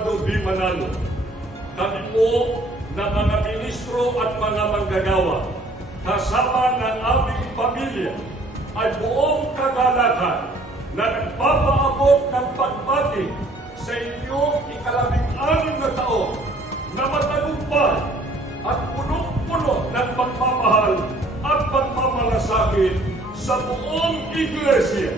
Eduardo B. Manalo, kami po na mga ministro at mga manggagawa, kasama ng aming pamilya, ay buong kagalakan na nagpapaabot ng pagbati sa inyong ika-16 na taon na matagumpay at punong-puno ng pagmamahal at pagmamalasakit sa buong Iglesia.